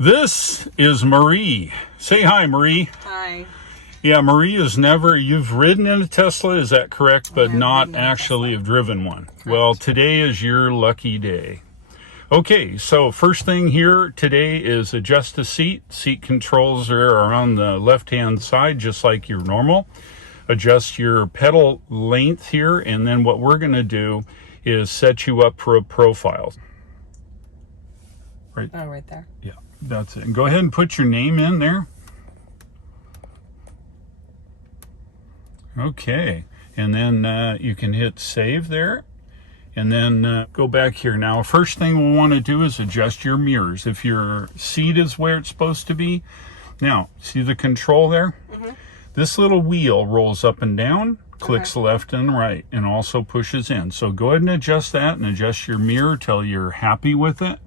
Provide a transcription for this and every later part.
This is Marie. Say hi, Marie. Hi. Yeah, Marie is you've ridden in a Tesla, is that correct? But not actually have driven one. Correct. Well, today is your lucky day. Okay, so first thing here today is adjust the seat. Seat controls are on the left-hand side, just like your normal. Adjust your pedal length here, and then what we're going to do is set you up for a profile. Right there. Yeah, that's it. And go ahead and put your name in there. Okay, and then you can hit save there, and then go back here. Now, first thing we'll want to do is adjust your mirrors. If your seat is where it's supposed to be, now, see the control there? Mm-hmm. This little wheel rolls up and down, clicks left and right, and also pushes in. So go ahead and adjust that and adjust your mirror till you're happy with it.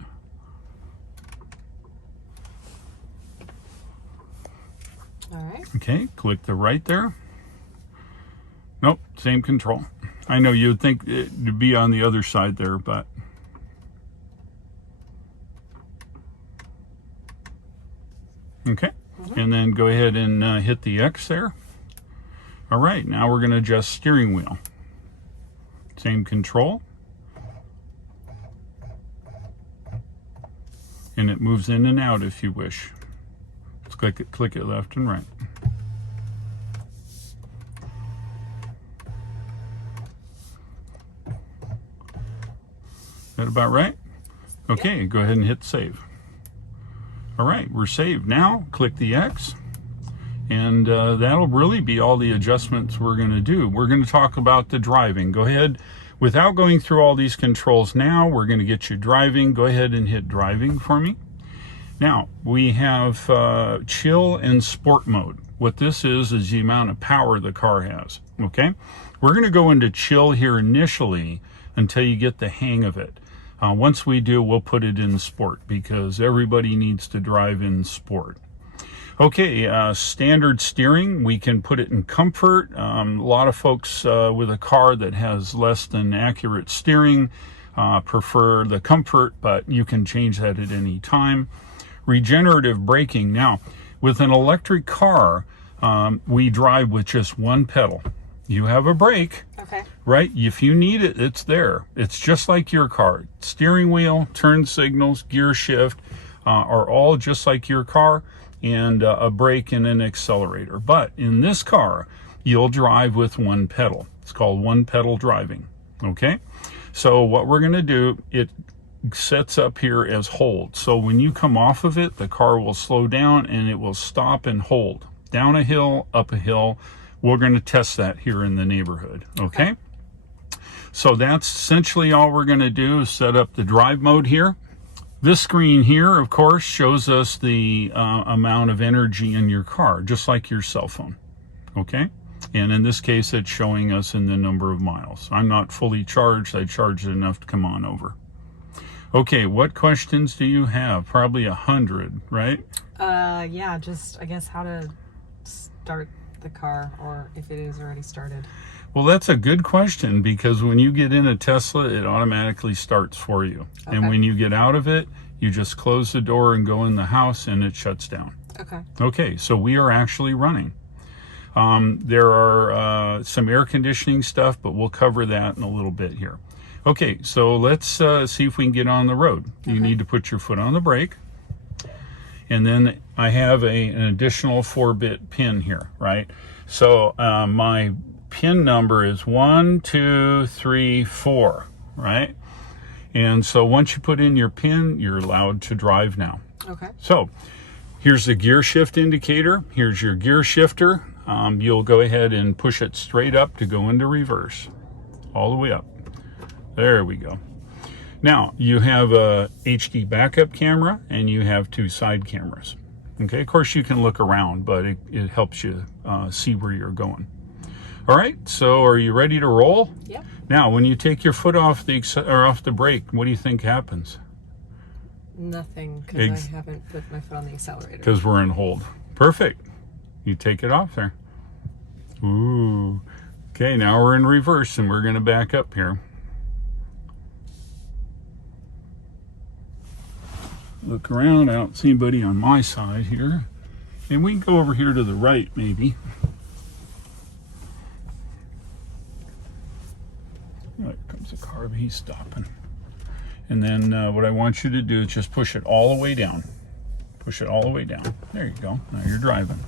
All right. Okay, click the right there. Nope, same control. I know you'd think it'd be on the other side there, but okay. Mm-hmm. And then go ahead and hit the X there. All right, now we're going to adjust steering wheel. Same control. And it moves in and out if you wish. Let's click it left and right. That about right? Okay, go ahead and hit save. All right, we're saved. Now click the X, and that'll really be all the adjustments we're going to do. We're going to talk about the driving. Go ahead, without going through all these controls now, we're going to get you driving. Go ahead and hit driving for me. Now, we have chill and sport mode. What this is the amount of power the car has, okay? We're going to go into chill here initially until you get the hang of it. Once we do, we'll put it in sport because everybody needs to drive in sport. Okay, standard steering, we can put it in comfort. A lot of folks with a car that has less than accurate steering prefer the comfort, but you can change that at any time. Regenerative braking. Now, with an electric car, we drive with just one pedal. You have a brake, okay, right? If you need it, it's there. It's just like your car. Steering wheel, turn signals, gear shift are all just like your car, and a brake and an accelerator. But in this car, you'll drive with one pedal. It's called one pedal driving, okay? So what we're going to do, it sets up here as hold. So when you come off of it, the car will slow down and it will stop and hold. Down a hill, up a hill. We're going to test that here in the neighborhood, okay? So that's essentially all we're going to do is set up the drive mode here. This screen here, of course, shows us the amount of energy in your car, just like your cell phone, okay? And in this case, it's showing us in the number of miles. I'm not fully charged. I charged enough to come on over. Okay, what questions do you have? Probably 100, right? Yeah, just, I guess, how to start the car, or if it is already started. Well, that's a good question, because when you get in a Tesla, it automatically starts for you. Okay. And when you get out of it, you just close the door and go in the house and it shuts down. Okay. Okay, so we are actually running. There are some air conditioning stuff, but we'll cover that in a little bit here. Okay, so let's see if we can get on the road. Okay. You need to put your foot on the brake. And then I have an additional 4-bit pin here, right? So my pin number is 1, 2, 3, 4, right? And so once you put in your pin, you're allowed to drive now. Okay. So here's the gear shift indicator. Here's your gear shifter. You'll go ahead and push it straight up to go into reverse, all the way up. There we go. Now, you have a HD backup camera and you have 2 side cameras. Okay, of course you can look around, but it helps you see where you're going. All right, so are you ready to roll? Yep. Now, when you take your foot off the brake, what do you think happens? Nothing, because I haven't put my foot on the accelerator. Because we're in hold. Perfect. You take it off there. Ooh. Okay, now we're in reverse and we're going to back up here. Look around. I don't see anybody on my side here. And we can go over here to the right, maybe. There comes a car, but he's stopping. And then what I want you to do is just push it all the way down. Push it all the way down. There you go. Now you're driving.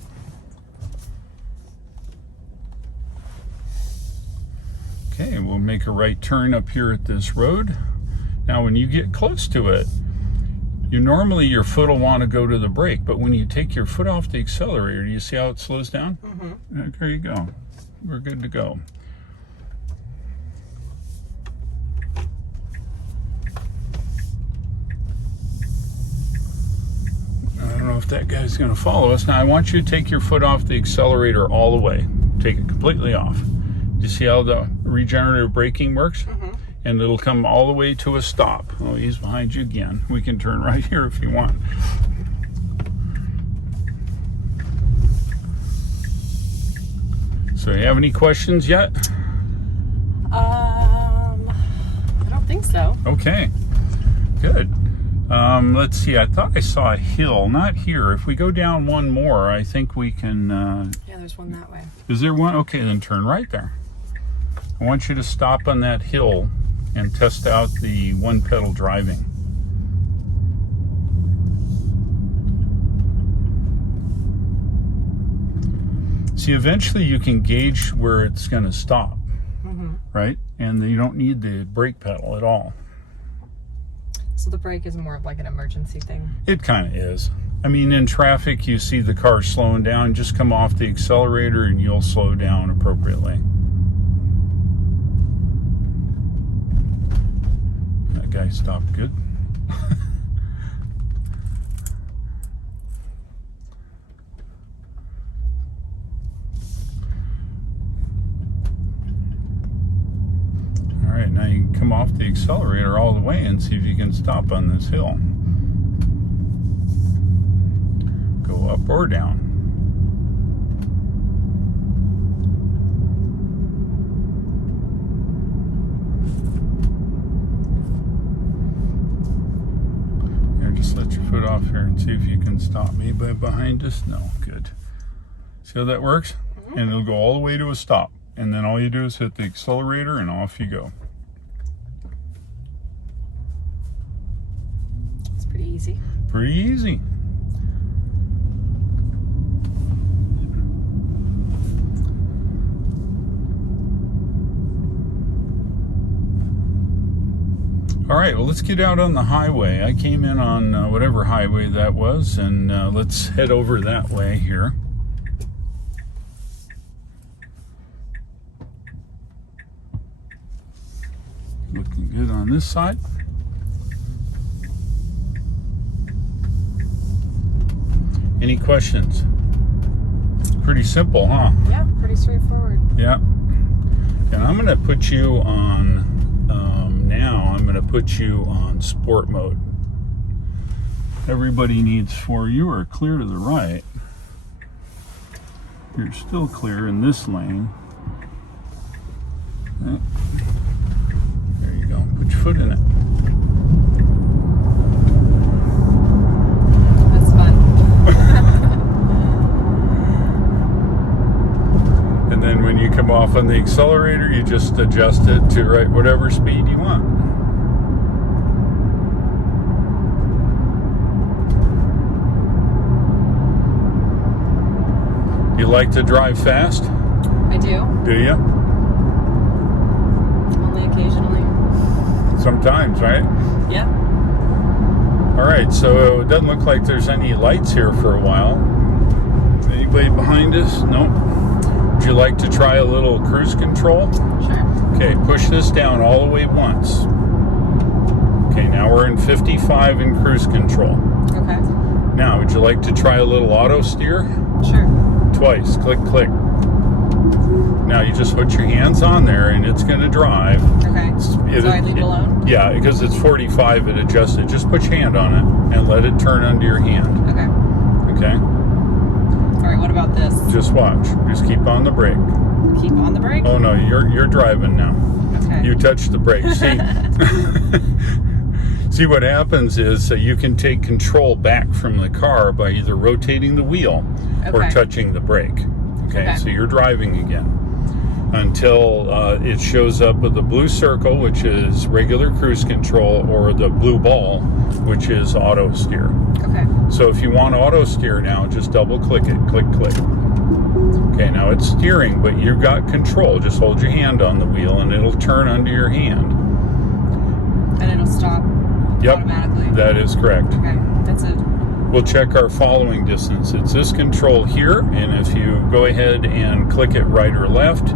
Okay, we'll make a right turn up here at this road. Now when you get close to it, normally your foot will want to go to the brake, but when you take your foot off the accelerator, do you see how it slows down? Mm-hmm. There you go. We're good to go. I don't know if that guy's going to follow us. Now I want you to take your foot off the accelerator all the way. Take it completely off. Do you see how the regenerative braking works? Mm-hmm. And it'll come all the way to a stop. Oh, he's behind you again. We can turn right here if you want. So you have any questions yet? I don't think so. Okay, good. Let's see, I thought I saw a hill, not here. If we go down one more, I think we can... yeah, there's one that way. Is there one? Okay, then turn right there. I want you to stop on that hill and test out the one pedal driving. See, eventually you can gauge where it's going to stop, right? And you don't need the brake pedal at all. So the brake is more of like an emergency thing? It kind of is. I mean, in traffic, you see the car slowing down, just come off the accelerator and you'll slow down appropriately. Guy stopped good. All right, now you can come off the accelerator all the way and see if you can stop on this hill. Go up or down. Just let your foot off here and see if you can stop me behind us. No, good. See how that works? Mm-hmm. And it'll go all the way to a stop. And then all you do is hit the accelerator and off you go. It's pretty easy. Pretty easy. All right, well, let's get out on the highway. I came in on whatever highway that was, and let's head over that way here. Looking good on this side. Any questions? Pretty simple, huh? Yeah, pretty straightforward. Yeah. And I'm going to put you on... now I'm going to put you on sport mode. Everybody needs 4. You are clear to the right. You're still clear in this lane. Okay. There you go. Put your foot in it. That's fun. And then when you come off on the accelerator, you just adjust it to whatever speed you want. You like to drive fast? I do. Do you? Only occasionally. Sometimes, right? Yeah. All right, so it doesn't look like there's any lights here for a while. Anybody behind us? Nope. Would you like to try a little cruise control? Sure. Okay, push this down all the way once. Okay, now we're in 55 in cruise control. Okay. Now, would you like to try a little auto steer? Sure. Twice. Click, click. Now you just put your hands on there and it's going to drive. Okay. So I leave it alone? Yeah, because it's 45, it adjusted. Just put your hand on it and let it turn under your hand. Okay. Okay? All right, what about this? Just watch. Just keep on the brake. Keep on the brake? Oh no, you're driving now. Okay. You touched the brake. See? See, what happens is you can take control back from the car by either rotating the wheel or touching the brake. Okay, so you're driving again until it shows up with the blue circle, which is regular cruise control, or the blue ball, which is auto steer. Okay. So if you want auto steer now, just double click it, click. Okay, now it's steering, but you've got control. Just hold your hand on the wheel and it'll turn under your hand. And it'll stop automatically? That is correct. Okay, that's it. We'll check our following distance. It's this control here, and if you go ahead and click it right or left,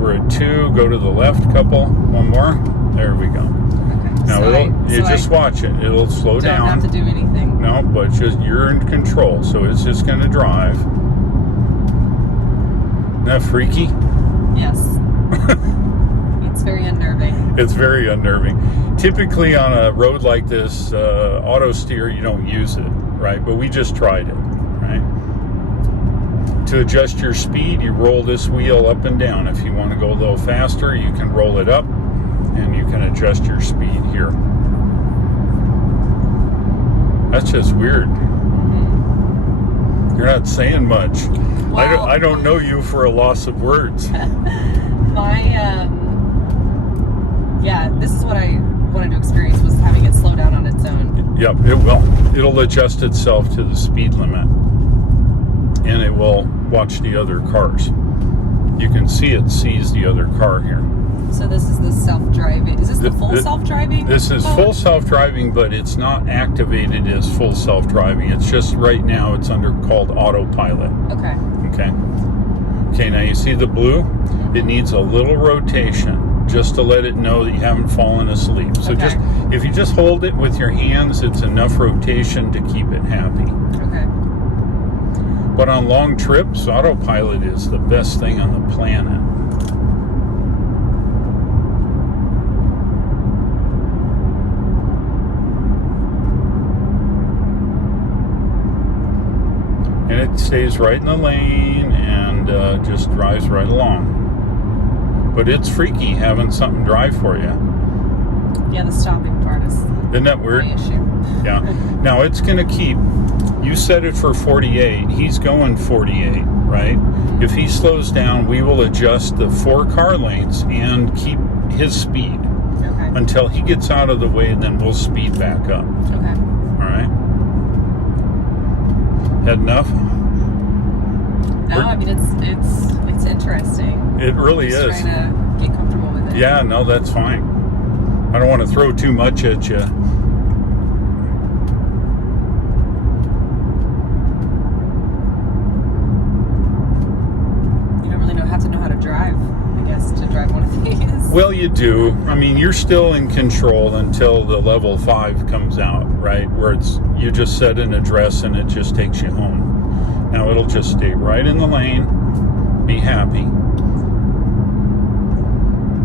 we're at 2, go to the left couple, one more, there we go. Okay. Now just watch it, it'll slow down. Don't have to do anything. No, but just you're in control, so it's just going to drive. Isn't that freaky? Yes. It's very unnerving. It's very unnerving. Typically on a road like this, auto steer, you don't use it, right? But we just tried it, right? To adjust your speed, you roll this wheel up and down. If you want to go a little faster, you can roll it up and you can adjust your speed here. That's just weird. You're not saying much. Well, I don't know you for a loss of words. This is what I wanted to experience, was having it slow down on its own. Yep, it will. It'll adjust itself to the speed limit, and it will watch the other cars. You can see it sees the other car here. So this is the self-driving. Is this the full self-driving? This is full self-driving, but it's not activated as full self-driving. It's just right now it's called autopilot. Okay. Okay, now you see the blue? It needs a little rotation just to let it know that you haven't fallen asleep. So if you just hold it with your hands, it's enough rotation to keep it happy. Okay. But on long trips, autopilot is the best thing on the planet. And it stays right in the lane and just drives right along. But it's freaky having something drive for you. Yeah, the stopping part is Isn't that weird? my issue. Yeah. Now it's going to keep, you set it for 48. He's going 48, right? If he slows down, we will adjust the 4 car lanes and keep his speed until he gets out of the way, and then we'll speed back up. Okay. All right. Had enough? No, I mean it's interesting. It really is. Just trying to get comfortable with it. Yeah, no, that's fine. I don't want to throw too much at you. You don't really have to know how to drive, I guess, to drive one of these. Well, you do. I mean, you're still in control until the level 5 comes out, right? Where you just set an address and it just takes you home. Now it'll just stay right in the lane, be happy.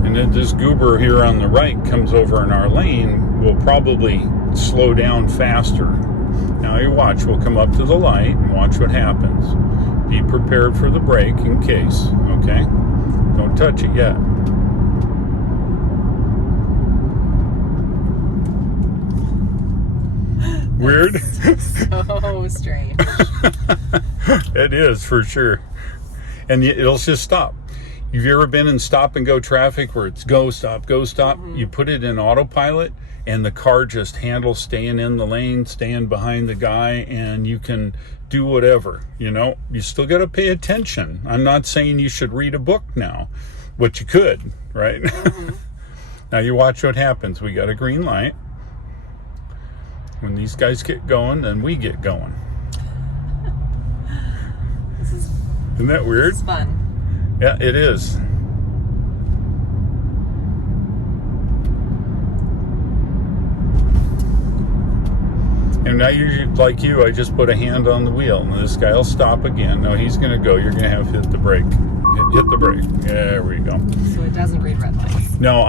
And then this goober here on the right comes over in our lane, will probably slow down faster. Now you watch, we'll come up to the light and watch what happens. Be prepared for the brake in case, okay? Don't touch it yet. Weird? So strange. It is, for sure. And it'll just stop. Have you ever been in stop and go traffic where it's go, stop, go, stop? Mm-hmm. You put it in autopilot and the car just handles staying in the lane, staying behind the guy, and you can do whatever, You still got to pay attention. I'm not saying you should read a book now, but you could, right? Mm-hmm. Now you watch what happens. We got a green light. When these guys get going, then we get going. Isn't that weird? It's fun. Yeah, it is. And now like you, I just put a hand on the wheel, and this guy will stop again. No, he's going to go. You're going to have to hit the brake. Hit the brake. There we go. So it doesn't read red lights. No,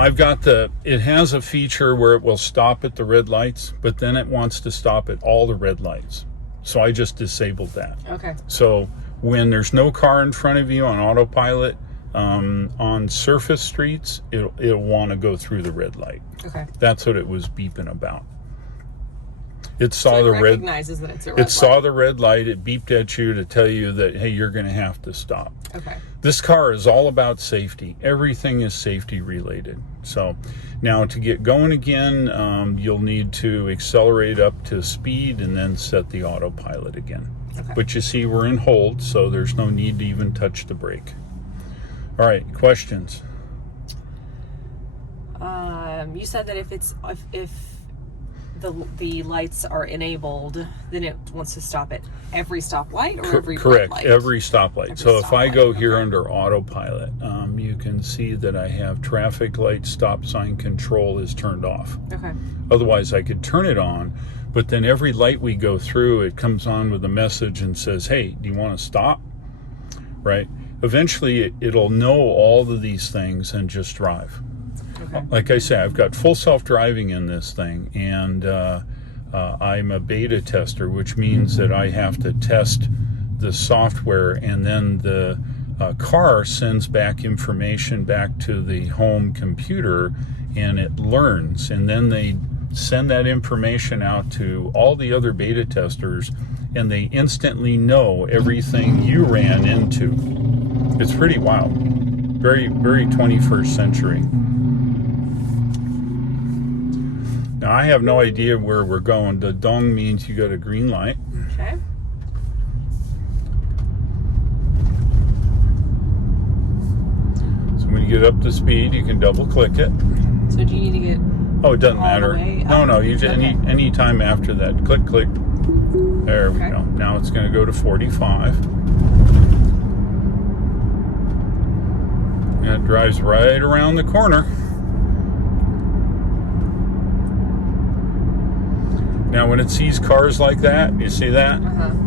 it has a feature where it will stop at the red lights, but then it wants to stop at all the red lights. So I just disabled that. Okay. So when there's no car in front of you on autopilot, on surface streets, it'll want to go through the red light. Okay. That's what it was beeping about. It saw so the red. Recognizes that it's a red light. It saw the red light. It beeped at you to tell you that, hey, you're going to have to stop. Okay. This car is all about safety. Everything is safety related. So now to get going again, you'll need to accelerate up to speed and then set the autopilot again. Okay. But you see, we're in hold, so there's no need to even touch the brake. All right, questions? You said that if the lights are enabled, then it wants to stop at every stoplight or every correct light? Every stoplight. Every So if I stoplight, go here okay. under autopilot, you can see that I have traffic light stop sign control is turned off. Okay. Otherwise I could turn it on, but then every light we go through, it comes on with a message and says, hey, do you want to stop? Right? Eventually it'll know all of these things and just drive. Okay. Like I say, I've got full self-driving in this thing, and I'm a beta tester, which means that I have to test the software, and then the car sends back information back to the home computer, and it learns, and then they send that information out to all the other beta testers, and they instantly know everything you ran into. It's pretty wild. Very, very 21st century. Now, I have no idea where we're going. The dong means you got a green light. Okay. So when you get up to speed, you can double click it. So do you need to get Oh, it doesn't all matter. the way No, up? no, you just Okay. any time after that. Click, click. There we Okay. go. Now it's going to go to 45. And it drives right around the corner. Now, when it sees cars like that, you see that?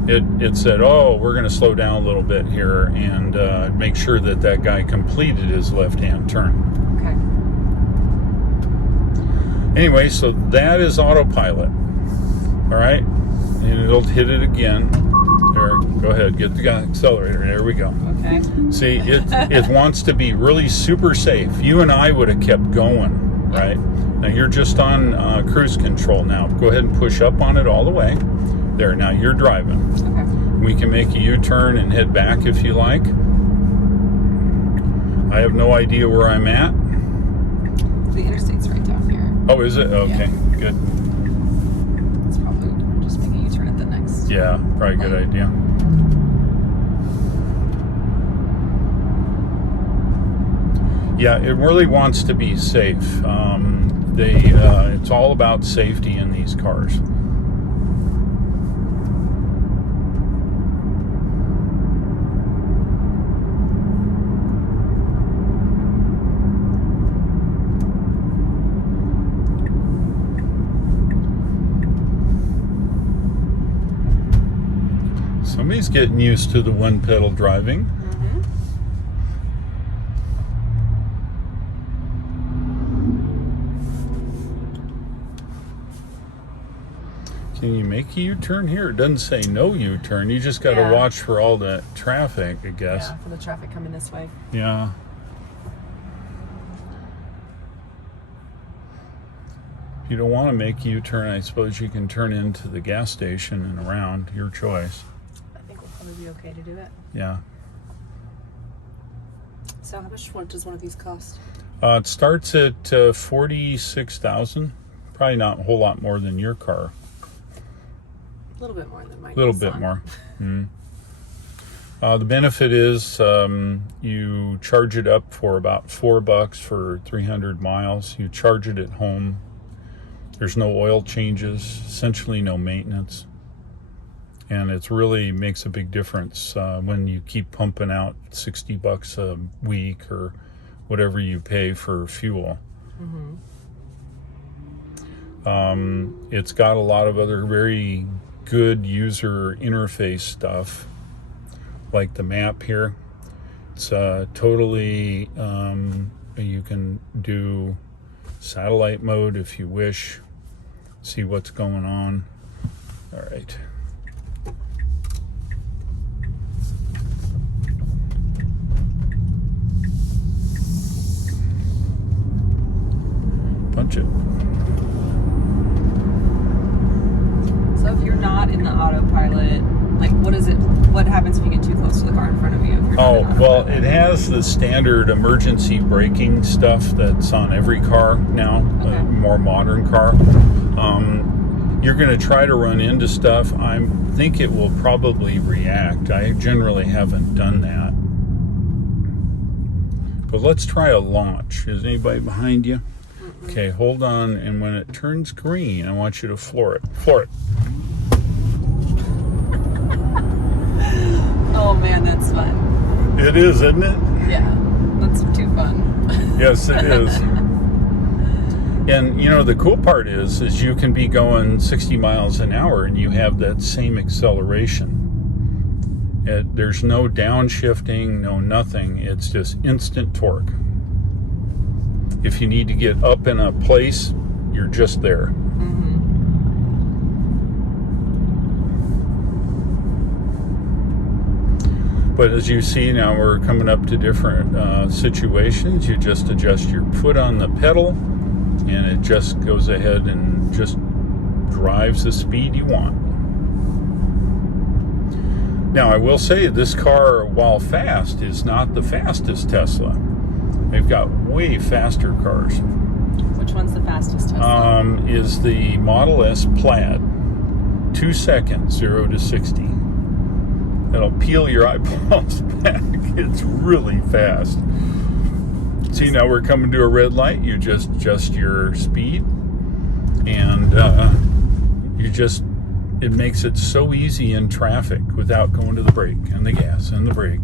It said, oh, we're going to slow down a little bit here and make sure that that guy completed his left-hand turn. Okay. Anyway, so that is autopilot. All right? And it'll hit it again. There, go ahead, get the accelerator. There we go. Okay. See, it wants to be really super safe. You and I would have kept going, right? Now you're just on cruise control now. Go ahead and push up on it all the way. There, now you're driving. Okay. We can make a U-turn and head back if you like. I have no idea where I'm at. The interstate's right down here. Oh, is it? Okay, Yeah. good. It's probably just making you turn at the next. Yeah, probably a good idea. Yeah, it really wants to be safe. It's all about safety in these cars. Somebody's getting used to the one pedal driving. Can you make a U-turn here? It doesn't say no U-turn. You just got to Yeah. watch for all that traffic, I guess. Yeah, for the traffic coming this way. Yeah. If you don't want to make a U-turn, I suppose you can turn into the gas station and around. Your choice. I think we'll probably be okay to do it. Yeah. So how much does one of these cost? It starts at 46,000. Probably not a whole lot more than your car. A little bit more than mine. A little bit more. The benefit is you charge it up for about $4 for 300 miles. You charge it at home. There's no oil changes, essentially no maintenance. And it really makes a big difference when you keep pumping out $60 a week or whatever you pay for fuel. It's got a lot of other very good user interface stuff, like the map here. It's totally, you can do satellite mode if you wish, see what's going on. All right. Punch it. Oh, well, it has the standard emergency braking stuff that's on every car now, a more modern car. You're going to try to run into stuff. I think it will probably react. I generally haven't done that. But let's try a launch. Is anybody behind you? Okay, hold on, and when it turns green, I want you to floor it. Floor it. Oh man, that's fun. It is, isn't it? Yeah, that's too fun. Yes, it is. And you know, the cool part is you can be going 60 miles an hour and you have that same acceleration. There's no downshifting, no nothing. It's just instant torque. If you need to get up in a place, you're just there. But as you see now, we're coming up to different situations. You just adjust your foot on the pedal, and it just goes ahead and just drives the speed you want. Now, I will say this car, while fast, is not the fastest Tesla. They've got way faster cars. Which one's the fastest Tesla? Is the Model S Plaid. 2 seconds, 0 to 60. It'll peel your eyeballs back. It's really fast. See, now we're coming to a red light. You just adjust your speed, and it makes it so easy in traffic without going to the brake and the gas and the brake.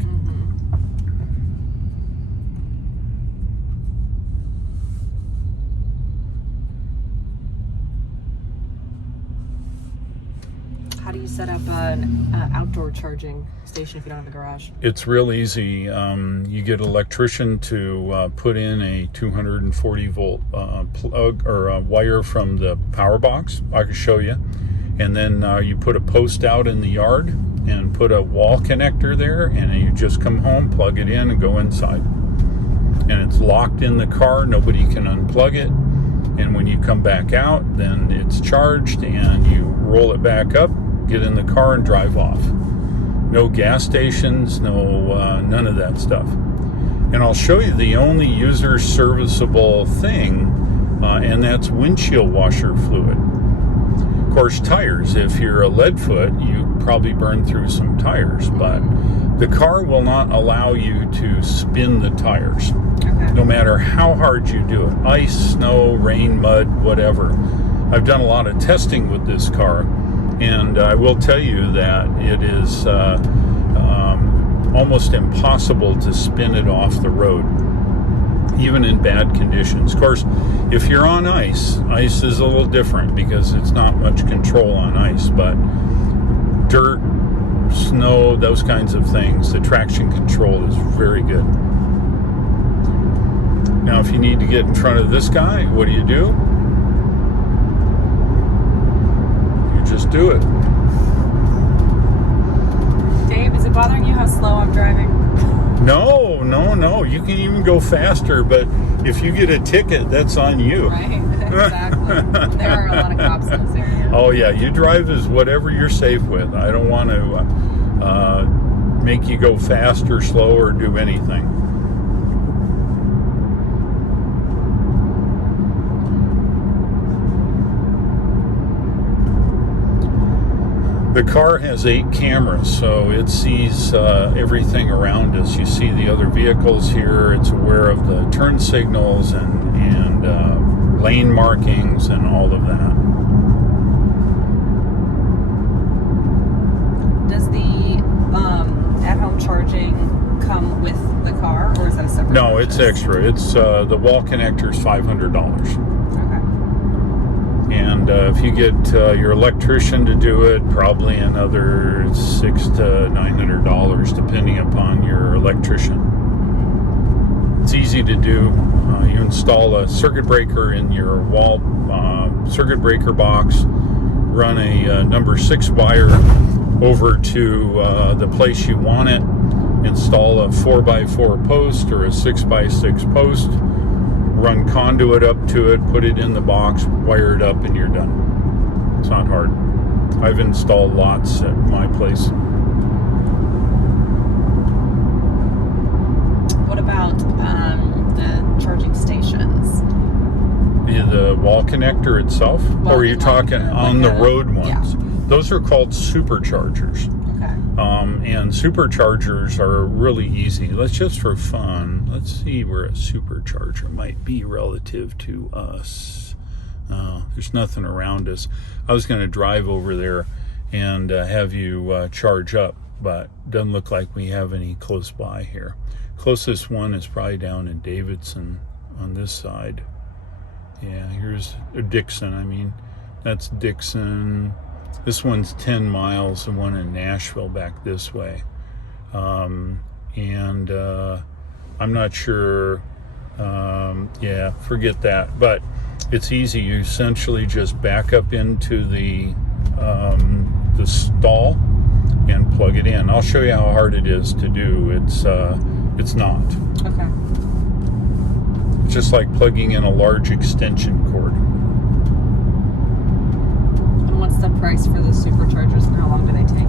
How do you set up an outdoor charging station if you don't have a garage? It's real easy. You get an electrician to put in a 240 volt plug or a wire from the power box. I can show you. And then you put a post out in the yard and put a wall connector there, and then you just come home, plug it in, and go inside. And it's locked in the car. Nobody can unplug it. And when you come back out, then it's charged, and you roll it back up, get in the car, and drive off. No gas stations, none of that stuff. And I'll show you the only user serviceable thing, and that's windshield washer fluid. Of course, tires. If you're a lead foot, you probably burn through some tires, but the car will not allow you to spin the tires. No matter how hard you do it. Ice, snow, rain, mud, whatever. I've done a lot of testing with this car, and I will tell you that it is almost impossible to spin it off the road, even in bad conditions. Of course, if you're on ice is a little different because it's not much control on ice, but dirt, snow, those kinds of things, the traction control is very good. Now, if you need to get in front of this guy, what do? You just do it. Dave, is it bothering you how slow I'm driving? No. You can even go faster, but if you get a ticket, that's on you. Right, exactly. There are a lot of cops in this area. Oh, yeah, you drive as whatever you're safe with. I don't want to make you go fast or slow or do anything. The car has 8 cameras, so it sees everything around us. You see the other vehicles here. It's aware of the turn signals and lane markings and all of that. Does the at-home charging come with the car, or is that a separate No, purchase? it's extra. It's the wall connector is $500. And if you get your electrician to do it, probably another $600 to $900, depending upon your electrician. It's easy to do. You install a circuit breaker in your wall circuit breaker box, run a number 6 wire over to the place you want it, install a 4x4 post or a 6x6 post, run conduit up to it, put it in the box, wire it up, and you're done. It's not hard. I've installed lots at my place. wall connector itself? Well, or are you talking on the road ones? Yeah. Those are called superchargers. Okay. And superchargers are really easy. Let's just for fun, let's see where a supercharger might be relative to us. There's nothing around us. I was going to drive over there and have you charge up, but doesn't look like we have any close by here. Closest one is probably down in Davidson on this side. Yeah, here's Dixon. I mean, that's Dixon. This one's 10 miles, the one in Nashville back this way. I'm not sure. Yeah, forget that. But it's easy. You essentially just back up into the stall and plug it in. I'll show you how hard it is to do. It's not. Okay. It's just like plugging in a large extension cord. And what's the price for the superchargers and how long do they take?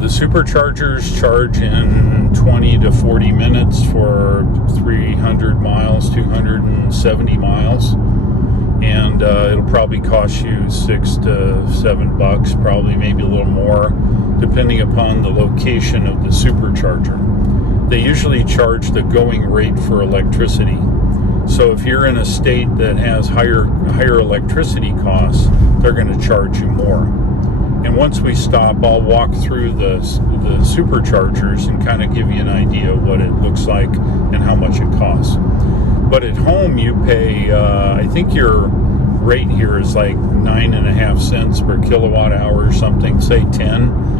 The superchargers charge in 20 to 40 minutes for 300 miles, 270 miles. And it'll probably cost you $6 to $7, probably maybe a little more, depending upon the location of the supercharger. They usually charge the going rate for electricity. So if you're in a state that has higher electricity costs, they're going to charge you more. And once we stop, I'll walk through the superchargers and kind of give you an idea of what it looks like and how much it costs. But at home, you pay, I think your rate here is like 9.5 cents per kilowatt hour or something, say 10.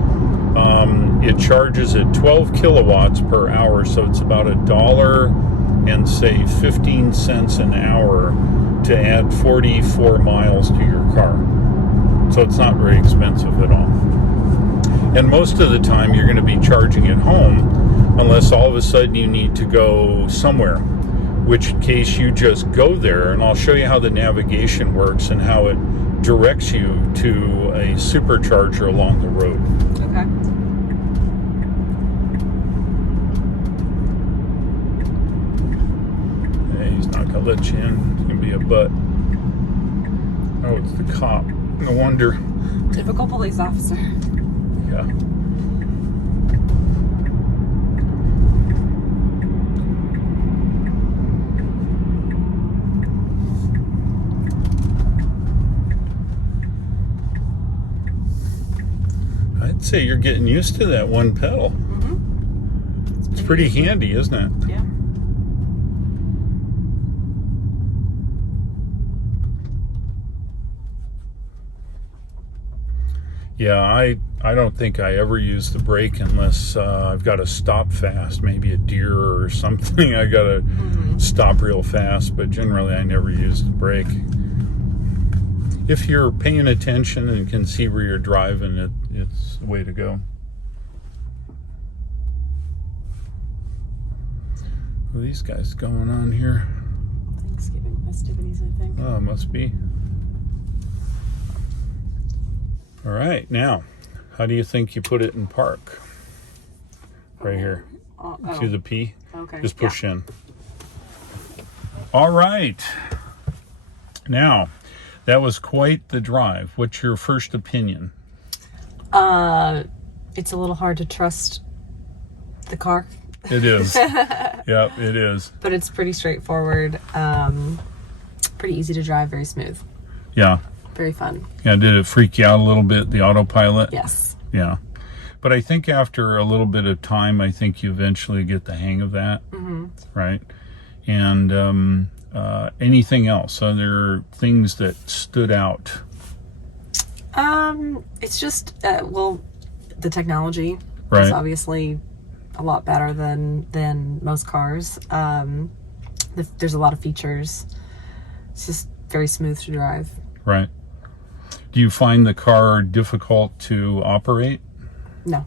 It charges at 12 kilowatts per hour, so it's about $1 and say 15 cents an hour to add 44 miles to your car. So it's not very expensive at all. And most of the time you're going to be charging at home unless all of a sudden you need to go somewhere, which case you just go there, and I'll show you how the navigation works and how it directs you to a supercharger along the road. Okay. He's not going to let you in. It's going to be a butt. Oh, it's the cop. No wonder. Typical police officer. Yeah. I'd say you're getting used to that one pedal. Mm-hmm. It's pretty handy, isn't it? Yeah. Yeah, I don't think I ever use the brake unless I've got to stop fast, maybe a deer or something. I got to stop real fast, but generally I never use the brake. If you're paying attention and can see where you're driving, it's the way to go. What are these guys going on here? Thanksgiving festivities, I think. Oh, must be. All right, now, how do you think you put it in park? Right here. See the P? Okay. Just push in. All right. Now, that was quite the drive. What's your first opinion? It's a little hard to trust the car. It is. Yep, it is. But it's pretty straightforward. Pretty easy to drive, very smooth. Yeah. Very fun. Yeah, did it freak you out a little bit, the autopilot? Yes. Yeah. But I think after a little bit of time, I think you eventually get the hang of that. Mm-hmm. Right? And anything else? Are there things that stood out? It's just, well, the technology right. is obviously a lot better than most cars. There's a lot of features. It's just very smooth to drive. Right. Do you find the car difficult to operate? No.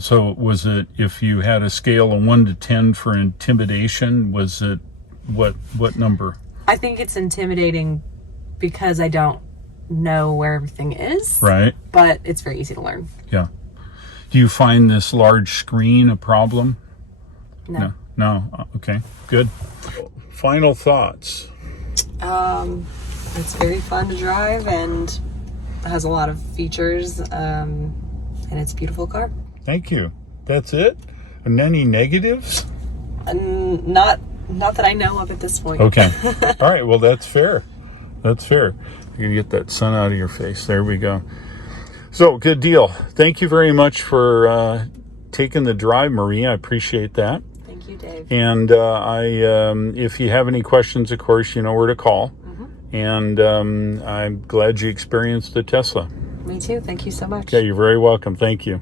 So was it, if you had a scale of 1 to 10 for intimidation, was it what number? I think it's intimidating because I don't know where everything is. Right. But it's very easy to learn. Yeah. Do you find this large screen a problem? No. No. Okay, good. Final thoughts. It's very fun to drive and has a lot of features, and it's a beautiful car. Thank you. That's it? And any negatives? Not that I know of at this point. Okay. All right. Well, that's fair. That's fair. You're going to get that sun out of your face. There we go. So, good deal. Thank you very much for taking the drive, Marie. I appreciate that. Thank you, Dave. And if you have any questions, of course, you know where to call. Mm-hmm. And I'm glad you experienced the Tesla. Me too. Thank you so much. Okay, you're very welcome. Thank you.